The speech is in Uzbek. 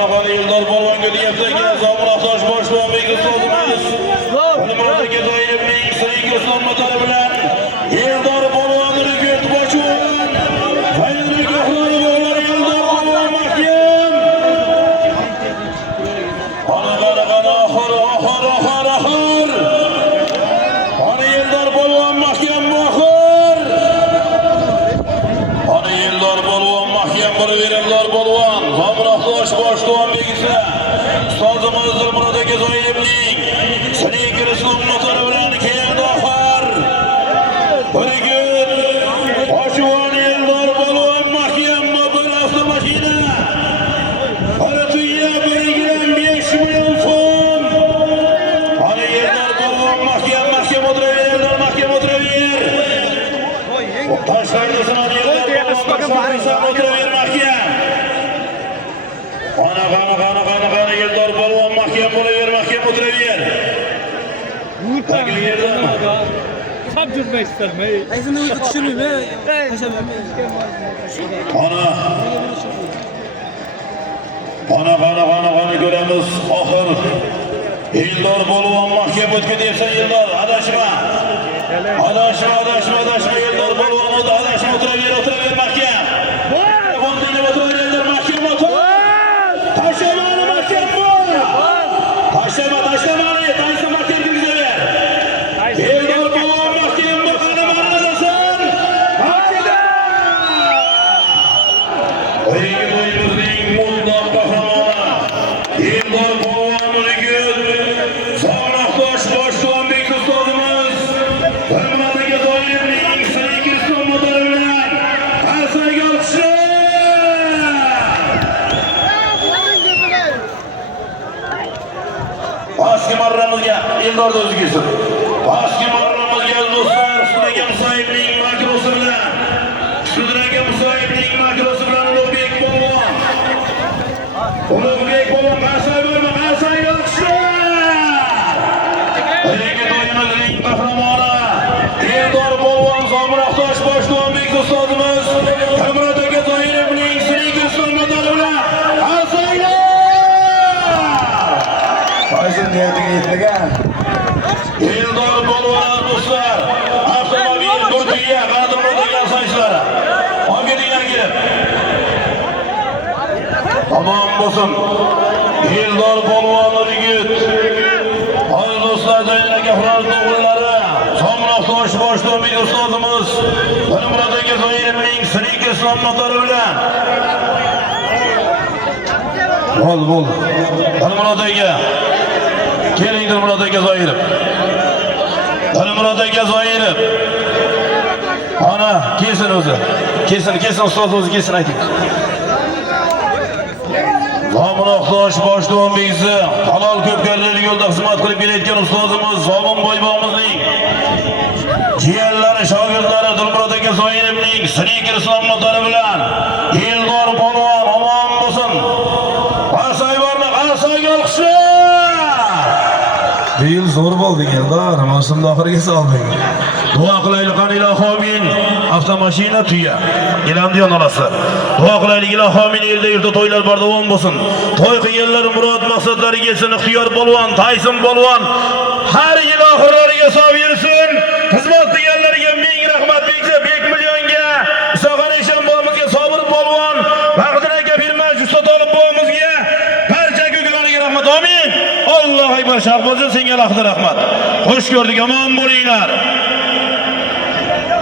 qanaqa Eldor polvonga deyapti, Zomuroqtosh boshlig'i Begusozimiz. Murodaka Zoirovning Sirik Islom motori bilan Eldor polvonning go't bochuvan. Faydli go'xlari bo'lar Eldor polvon mahkam. Qanaqa oxir. Ana Eldor polvon mahkam oxir. Ana Eldor polvon mahkam bo'laver Eldor polvon. Zomuroqtosh boshlig'i Begisa. Ustozimiz Murodaka Zoirovning Sirik Islom motori bilan keldi oxir. Birgul bochuvan Eldor polvon mahkam bir avtomashina. Aratuya birigidan 5 million so'm. Ana Eldor polvon mahkam o'tiraver, Eldor mahkam o'tiraver. Tashlaydisan Eldor polvon o'tiraver mahkam. Qanaqa Eldor polvon mahkam bo'laver, mahkam o'tiraver. Tagli yerdan. Tam durmak istarmay. Aysini o'zi tushirmaymi? Qanaqa ko'ramiz oxir. Eldor polvon mahkam o'tdi deyapsan Eldor, adashma Eldor polvon adashma o'tiraver mahkam. O'rniga o'tiraver Eldor mahkam o'tir. Tashamani mahkam bo'l. Tashamani, Tayson mahkam kirgizaver. Eldor polvon mahkam bo'qani marradasan. O'yinimizning mutlaq qahramoni Eldor polvonning Zomuroqtosh boshlig'i Begusozimiz. Murodaka Zoirovning Sirik Islom motori bilan qarsaga olishlar. Pastki marramizga Eldor o'zi kelsin. Pastki marramizga do'stlar, Sudraga Musoyevning makrosi bilan Ulug'bek polvon. Ulug'bek polvon qarsaga olishlar. O'yinga do'yimizning qahramoni Eldor polvon Zomuroqtosh boshlig'i Begusozimiz. Murodaka Zoirovning Sirik Islom motori bilan qarsaga Qaysi niyatiga yetmagan? Eldor polvon do'stlar, avtomobil burtiga qadimda degan so'zlari. Olginglar kelib. Tamom bo'lsin. Eldor polvonning yigit. Hozir do'stlar, joylarga xurolli o'g'illari, Zomuroqtosh boshlig'i Begusozimiz. Murodaka Zoirovning Sirik Islom motori bilan. Bo'l. Murodaka keling Murodaka Zoirov. Murodaka Zoirov. Ana, kelsin o'zi. Kelsin ustoz o'zi kelsin ayting. Zomuroqtosh boshlig'i Begisa, halol ko'pkarlik yo'lda xizmat qilib kelayotgan ustozimiz Zomin boybog'imizning jiyanlari, shogirdlari Murodaka Zoirovning Sirik Islom motori bilan Eldor polvon omon bo'lsin. Qarsaga olishlar. Bu yil zo'r bo'ldi Eldor, mavsumni oxiriga solding. Duo qilaylik ilohomin, avtomashina tuya. Elamdi yonalasizlar. Duo qilaylik ilohomin, elda yurtda to'ylar bardavom bo'lsin. To'y qilganlar murod maqsadlariga yetsin. Ixtiyor polvon, Tayson polvon har yil oxirlariga sog' yursin. Xizmat qilganlarga ming rahmat. Bek millionga, Isoqon Eshonboyimizga, Sobir polvon, Bag'dir aka Firmaj Usto'tolib boyimizga, barcha ko'klarga rahmat. Amin. Alloh akbar. Shahboz senga alohida rahmat. Xush ko'rdik, omon bo'linglar.